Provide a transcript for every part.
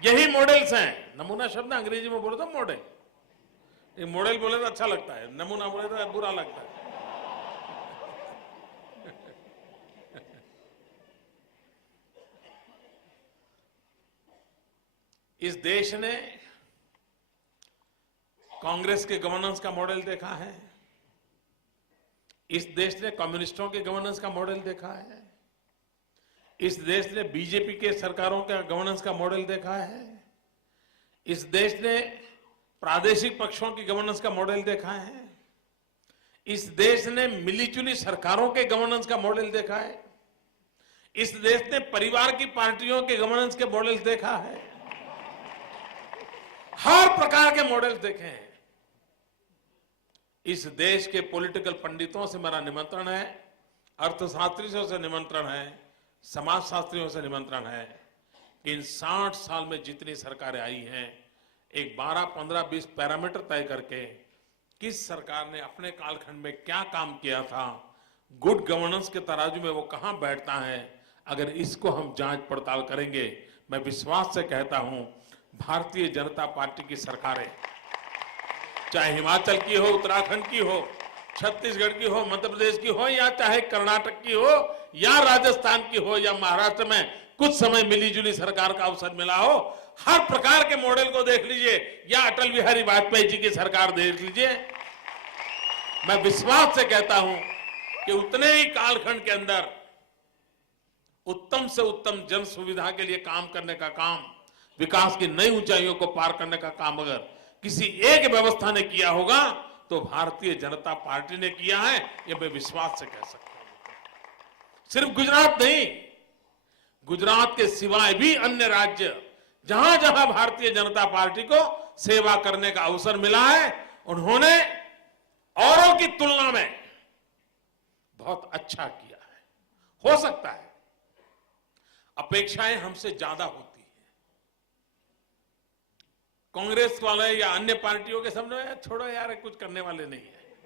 यही मॉडल्स हैं। नमूना शब्द अंग्रेजी में बोले तो मॉडल, ये मॉडल बोले तो अच्छा लगता है, नमूना बोले तो बुरा लगता है। इस देश ने कांग्रेस के गवर्नेंस का मॉडल देखा है, इस देश ने कम्युनिस्टों के गवर्नेंस का मॉडल देखा है, इस देश ने बीजेपी के सरकारों का गवर्नेंस का मॉडल देखा है, इस देश ने प्रादेशिक पक्षों की गवर्नेंस का मॉडल देखा है, इस देश ने मिलीजुली सरकारों के गवर्नेंस का मॉडल देखा है, इस देश ने परिवार की पार्टियों के गवर्नेंस के मॉडल देखा है, हर प्रकार के मॉडल देखे हैं। इस देश के पॉलिटिकल पंडितों से मेरा निमंत्रण है, अर्थशास्त्रियों से निमंत्रण है, समाजशास्त्रियों से निमंत्रण है कि इन 60 साल में जितनी सरकारें आई हैं, एक 12, 15, 20 पैरामीटर तय करके किस सरकार ने अपने कालखंड में क्या काम किया था, गुड गवर्नेंस के तराजू में वो कहां बैठता है, अगर इसको हम जांच पड़ताल करेंगे, मैं विश्वास से कहता हूं भारतीय जनता पार्टी की सरकारें, चाहे हिमाचल की हो, उत्तराखंड की हो, छत्तीसगढ़ की हो, मध्य प्रदेश की हो, या चाहे कर्नाटक की हो, या राजस्थान की हो, या महाराष्ट्र में कुछ समय मिलीजुली सरकार का अवसर मिला हो, हर प्रकार के मॉडल को देख लीजिए, या अटल बिहारी वाजपेयी जी की सरकार देख लीजिए। मैं विश्वास से कहता हूं कि उतने ही कालखंड के अंदर उत्तम से उत्तम जन सुविधा के लिए काम करने का काम, विकास की नई ऊंचाइयों को पार करने का काम अगर किसी एक व्यवस्था ने किया होगा तो भारतीय जनता पार्टी ने किया है, यह मैं विश्वास से कह सकता हूं। सिर्फ गुजरात नहीं, गुजरात के सिवाय भी अन्य राज्य जहां जहां भारतीय जनता पार्टी को सेवा करने का अवसर मिला है, उन्होंने औरों की तुलना में बहुत अच्छा किया है। हो सकता है अपेक्षाएं हमसे ज्यादा होती हैं, कांग्रेस वाले या अन्य पार्टियों के सामने छोड़ो यार कुछ करने वाले नहीं है,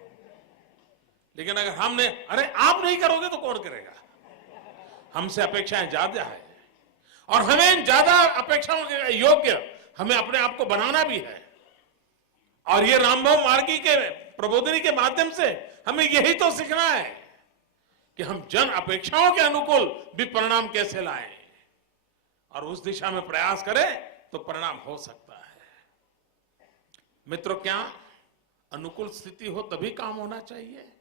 लेकिन अगर हमने अरे आप नहीं करोगे तो कौन करेगा, हमसे अपेक्षाएं ज्यादा है और हमें ज्यादा अपेक्षाओं के योग्य हमें अपने आप को बनाना भी है। और ये रामभाव मार्गी के प्रबोधनी के माध्यम से हमें यही तो सीखना है कि हम जन अपेक्षाओं के अनुकूल भी परिणाम कैसे लाएं, और उस दिशा में प्रयास करें तो परिणाम हो सकता है। मित्रों, क्या अनुकूल स्थिति हो तभी काम होना चाहिए?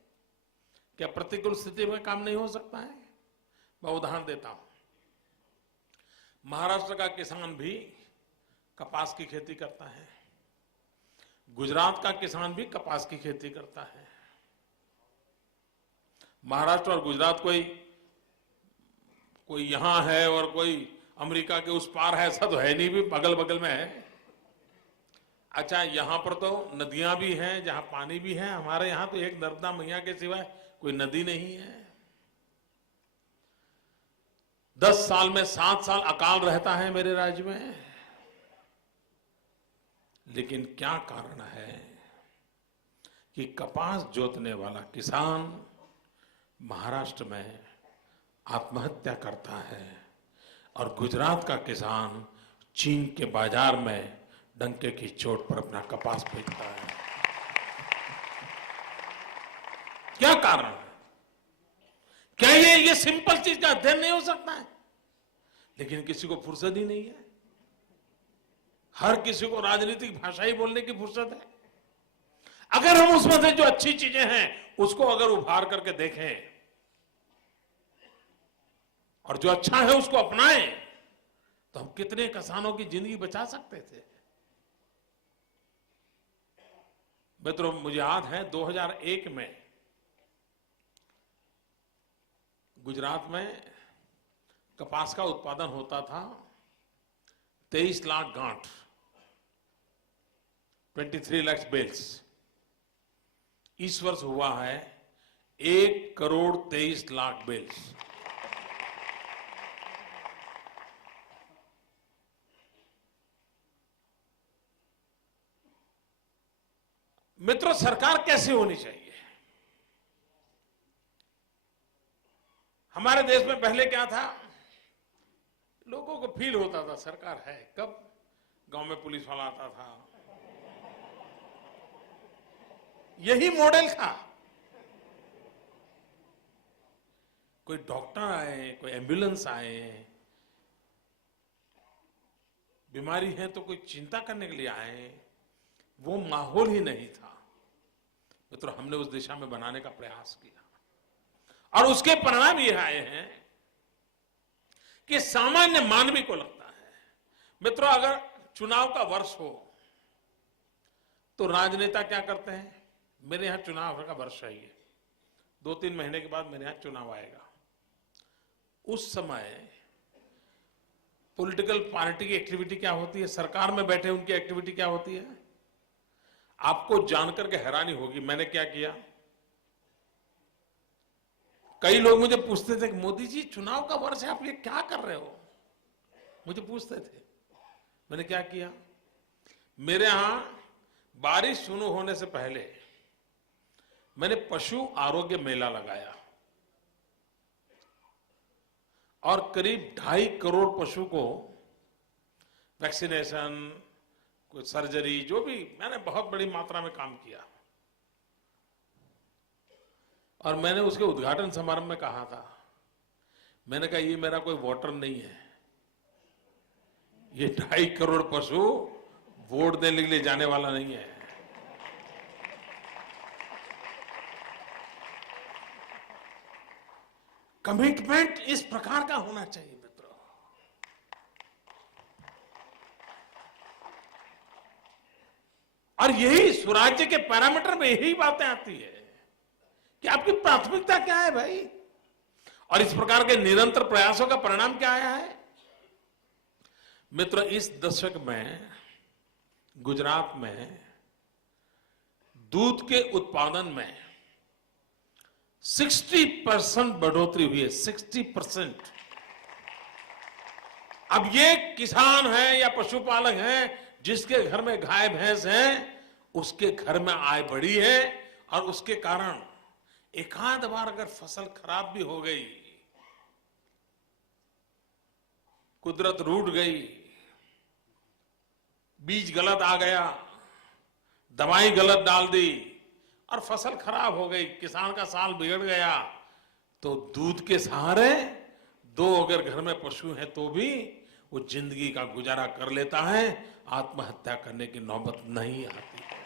क्या प्रतिकूल स्थिति में काम नहीं हो सकता है? मैं उदाहरण देता हूं। महाराष्ट्र का किसान भी कपास की खेती करता है, गुजरात का किसान भी कपास की खेती करता है। महाराष्ट्र और गुजरात कोई यहां है और कोई अमेरिका के उस पार है, ऐसा तो है नहीं, भी बगल बगल में है। अच्छा, यहां पर तो नदियां भी हैं जहां पानी भी है, हमारे यहां तो एक नर्मदा मैया के सिवाय कोई नदी नहीं है। 10 साल में 7 साल अकाल रहता है मेरे राज्य में, लेकिन क्या कारण है कि कपास जोतने वाला किसान महाराष्ट्र में आत्महत्या करता है और गुजरात का किसान चीन के बाजार में डंके की चोट पर अपना कपास बेचता है? क्या कारण है? क्या ये सिंपल चीज का अध्ययन नहीं हो सकता है? लेकिन किसी को फुर्सत ही नहीं है, हर किसी को राजनीतिक भाषा ही बोलने की फुर्सत है। अगर हम उसमें से जो अच्छी चीजें हैं उसको अगर उभार करके देखें और जो अच्छा है उसको अपनाएं तो हम कितने किसानों की जिंदगी बचा सकते थे। मित्रों, मुझे याद है 2001 में गुजरात में कपास का उत्पादन होता था 23 लाख गांठ, 23 लाख बेल्स। इस वर्ष हुआ है 1 करोड़ 23 लाख बेल्स। मित्रों, सरकार कैसी होनी चाहिए? हमारे देश में पहले क्या था, लोगों को फील होता था सरकार है कब, गांव में पुलिस वाला आता था, यही मॉडल था। कोई डॉक्टर आए, कोई एम्बुलेंस आए, बीमारी है तो कोई चिंता करने के लिए आए, वो माहौल ही नहीं था। मित्रों, हमने उस दिशा में बनाने का प्रयास किया और उसके परिणाम ये आए हैं कि सामान्य मानवी को लगता है। मित्रों, अगर चुनाव का वर्ष हो तो राजनेता क्या करते हैं? मेरे यहां चुनाव का वर्ष है, 2-3 महीने के बाद मेरे यहां चुनाव आएगा। उस समय पॉलिटिकल पार्टी की एक्टिविटी क्या होती है, सरकार में बैठे उनकी एक्टिविटी क्या होती है, आपको जानकर के हैरानी होगी। मैंने क्या किया, कई लोग मुझे पूछते थे कि मोदी जी चुनाव का वर्ष है, आप ये क्या कर रहे हो, मुझे पूछते थे। मैंने क्या किया, मेरे यहां बारिश शुरू होने से पहले मैंने पशु आरोग्य मेला लगाया और करीब 2.5 करोड़ पशु को वैक्सीनेशन, कोई सर्जरी, जो भी, मैंने बहुत बड़ी मात्रा में काम किया। और मैंने उसके उद्घाटन समारोह में कहा था, मैंने कहा ये मेरा कोई वोटर नहीं है, ये 2.5 करोड़ पशु वोट देने के लिए जाने वाला नहीं है। कमिटमेंट इस प्रकार का होना चाहिए मित्रों। और यही स्वराज्य के पैरामीटर में यही बातें आती है कि आपकी प्राथमिकता क्या है भाई। और इस प्रकार के निरंतर प्रयासों का परिणाम क्या आया है मित्रों? इस दशक में गुजरात में दूध के उत्पादन में 60% बढ़ोतरी हुई है, 60%। अब ये किसान है या पशुपालक है जिसके घर में गाय भैंस है, उसके घर में आय बढ़ी है और उसके कारण एक आध बार अगर फसल खराब भी हो गई, कुदरत रूठ गई, बीज गलत आ गया, दवाई गलत डाल दी और फसल खराब हो गई, किसान का साल बिगड़ गया, तो दूध के सहारे 2 अगर घर में पशु हैं तो भी वो जिंदगी का गुजारा कर लेता है, आत्महत्या करने की नौबत नहीं आती है।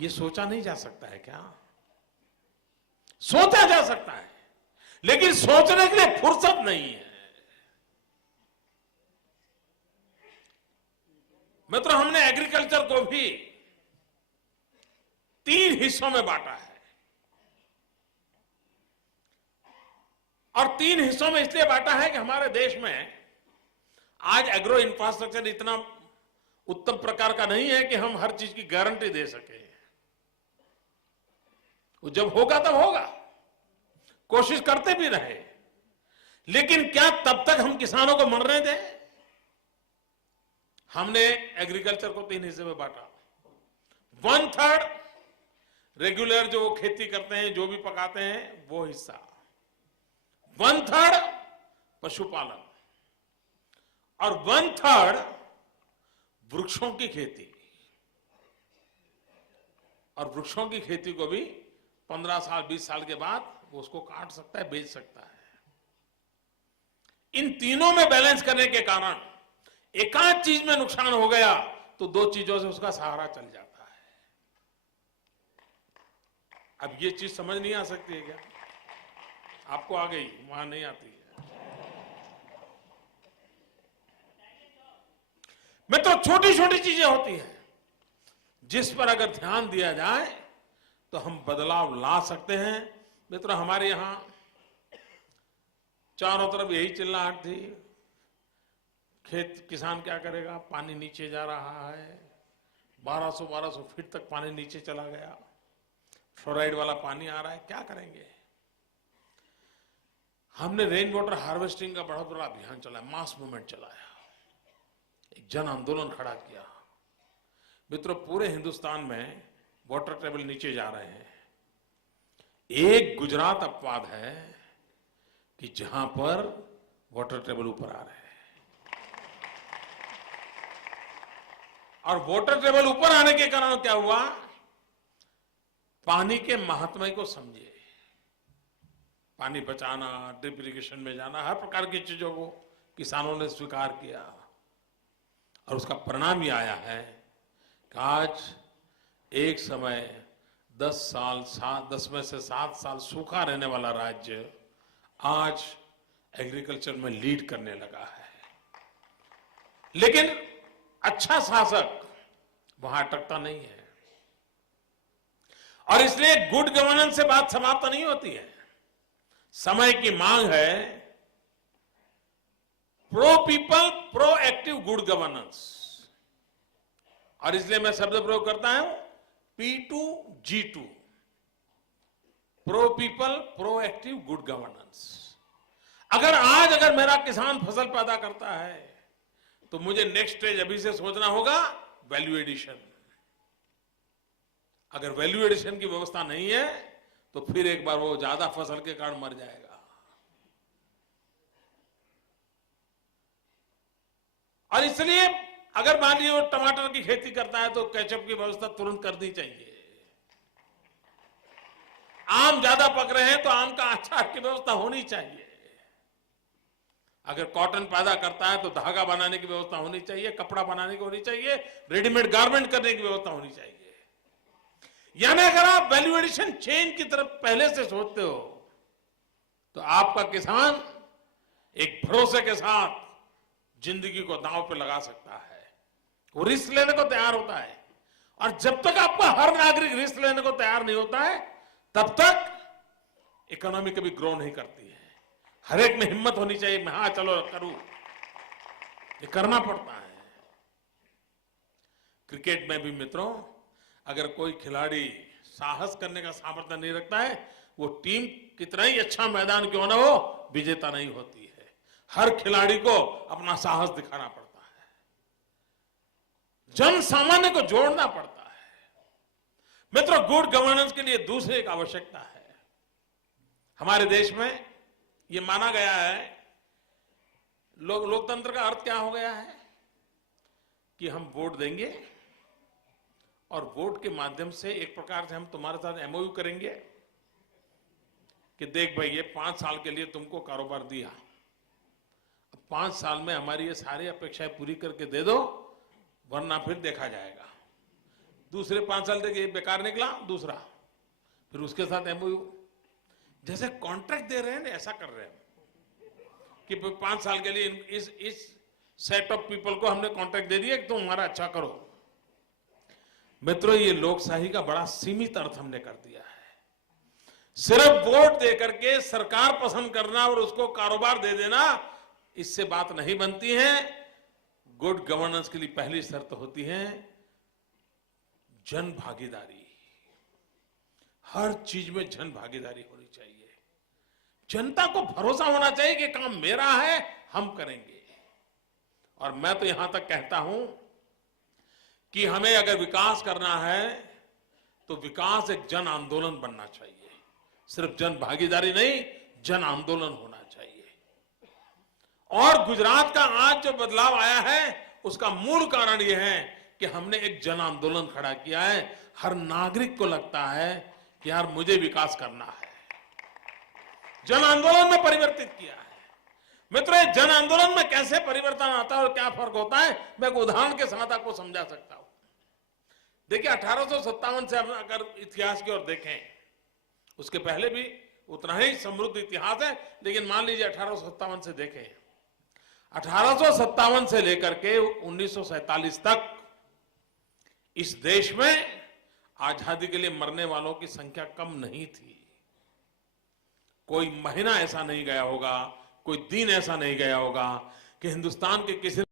ये सोचा नहीं जा सकता है क्या? सोचा जा सकता है, लेकिन सोचने के लिए फुर्सत नहीं है। मित्रों, हमने एग्रीकल्चर को भी 3 हिस्सों में बांटा है और 3 हिस्सों में इसलिए बांटा है कि हमारे देश में आज एग्रो इंफ्रास्ट्रक्चर इतना उत्तम प्रकार का नहीं है कि हम हर चीज की गारंटी दे सके। वो जब होगा तब होगा, कोशिश करते भी रहे, लेकिन क्या तब तक हम किसानों को मरने दें? हमने एग्रीकल्चर को 3 हिस्से में बांटा। 1/3 रेगुलर जो वो खेती करते हैं, जो भी पकाते हैं, वो हिस्सा। 1/3 पशुपालन और 1/3 वृक्षों की खेती। और वृक्षों की खेती को भी 15 साल 20 साल के बाद वो उसको काट सकता है, बेच सकता है। इन तीनों में बैलेंस करने के कारण एकाध चीज में नुकसान हो गया तो 2 चीजों से उसका सहारा चल जाता है। अब ये चीज समझ नहीं आ सकती है क्या? आपको आ गई, वहां नहीं आती है। मैं तो छोटी छोटी चीजें होती हैं जिस पर अगर ध्यान दिया जाए तो हम बदलाव ला सकते हैं। मित्रों, हमारे यहां चारों तरफ यही चिल्लाहट थी, खेत किसान क्या करेगा, पानी नीचे जा रहा है, 1200 फीट तक पानी नीचे चला गया, फ्लोराइड वाला पानी आ रहा है, क्या करेंगे? हमने रेन वाटर हार्वेस्टिंग का बहुत बड़ा अभियान चलाया, मास मूवमेंट चलाया, एक जन आंदोलन खड़ा किया। मित्रों, पूरे हिंदुस्तान में वाटर टेबल नीचे जा रहे हैं। एक गुजरात अपवाद है कि जहां पर वाटर टेबल ऊपर आ रहे हैं। और वाटर टेबल ऊपर आने के कारण क्या हुआ, पानी के महात्म्य को समझे, पानी बचाना, ड्रिप इरिगेशन में जाना, हर प्रकार की चीजों को किसानों ने स्वीकार किया और उसका परिणाम ये आया है कि आज एक समय 10 में से 7 साल सूखा रहने वाला राज्य आज एग्रीकल्चर में लीड करने लगा है। लेकिन अच्छा शासक वहां अटकता नहीं है और इसलिए गुड गवर्नेंस से बात समाप्त नहीं होती है। समय की मांग है pro people pro active good governance, और इसलिए मैं शब्द प्रयोग करता हूं P2G2, pro people pro active good governance. अगर मेरा किसान फसल पैदा करता है तो मुझे नेक्स्ट स्टेज अभी से सोचना होगा वैल्यू एडिशन। अगर वैल्यू एडिशन की व्यवस्था नहीं है तो फिर एक बार वो ज्यादा फसल के कारण मर जाएगा। और इसलिए अगर मान लीजिए वो टमाटर की खेती करता है तो केचप की व्यवस्था तुरंत करनी चाहिए। आम ज्यादा पक रहे हैं तो आम का अचार की व्यवस्था होनी चाहिए। अगर कॉटन पैदा करता है तो धागा बनाने की व्यवस्था होनी चाहिए, कपड़ा बनाने की होनी चाहिए, रेडीमेड गारमेंट करने की व्यवस्था होनी चाहिए। यानी अगर आप वैल्यू एडिशन चेन की तरफ पहले से सोचते हो तो आपका किसान एक भरोसे के साथ जिंदगी को दांव पे लगा सकता है, वो रिस्क लेने को तैयार होता है। और जब तक आपका हर नागरिक रिस्क लेने को तैयार नहीं होता है तब तक इकोनॉमी कभी ग्रो नहीं करती है। हर एक में हिम्मत होनी चाहिए, मैं हाँ चलो करूं, ये करना पड़ता है। क्रिकेट में भी मित्रों, अगर कोई खिलाड़ी साहस करने का सामर्थ्य नहीं रखता है, वो टीम कितना ही अच्छा मैदान क्यों ना हो, विजेता नहीं होती है। हर खिलाड़ी को अपना साहस दिखाना पड़ता है, जन सामान्य को जोड़ना पड़ता है। मित्रों, गुड गवर्नेंस के लिए दूसरी एक आवश्यकता है। हमारे देश में ये माना गया है, लोकतंत्र का अर्थ क्या हो गया है कि हम वोट देंगे और वोट के माध्यम से एक प्रकार से हम तुम्हारे साथ एमओयू करेंगे कि देख भाई ये 5 साल के लिए तुमको कारोबार दिया, अब 5 साल में हमारी ये सारी अपेक्षाएं पूरी करके दे दो, वरना फिर देखा जाएगा। दूसरे 5 साल तक ये बेकार निकला, दूसरा फिर उसके साथ एमओयू, जैसे कॉन्ट्रैक्ट दे रहे हैं ना, ऐसा कर रहे हैं कि 5 साल के लिए इस सेट ऑफ पीपल को हमने कॉन्ट्रैक्ट दे दिया कि तुम हमारा अच्छा करो। मित्रों, ये लोकशाही का बड़ा सीमित अर्थ हमने कर दिया है। सिर्फ वोट दे करके सरकार पसंद करना और उसको कारोबार दे देना, इससे बात नहीं बनती है। गुड गवर्नेंस के लिए पहली शर्त होती है जन भागीदारी। हर चीज में जन भागीदारी होनी चाहिए। जनता को भरोसा होना चाहिए कि काम मेरा है, हम करेंगे। और मैं तो यहां तक कहता हूं कि हमें अगर विकास करना है तो विकास एक जन आंदोलन बनना चाहिए। सिर्फ जन भागीदारी नहीं, जन आंदोलन होना चाहिए। और गुजरात का आज जो बदलाव आया है उसका मूल कारण यह है कि हमने एक जन आंदोलन खड़ा किया है। हर नागरिक को लगता है कि यार मुझे विकास करना है, जन आंदोलन में परिवर्तित किया है। मित्रों, जन आंदोलन में कैसे परिवर्तन आता है और क्या फर्क होता है, मैं एक उदाहरण के साथ आपको समझा सकता हूं। देखिए, 1857 से अगर इतिहास की ओर देखें, उसके पहले भी उतना ही समृद्ध इतिहास है, लेकिन मान लीजिए 1857 से देखें, 1857 से लेकर के 1947 तक इस देश में आजादी के लिए मरने वालों की संख्या कम नहीं थी। कोई महीना ऐसा नहीं गया होगा, कोई दिन ऐसा नहीं गया होगा कि हिंदुस्तान के किसी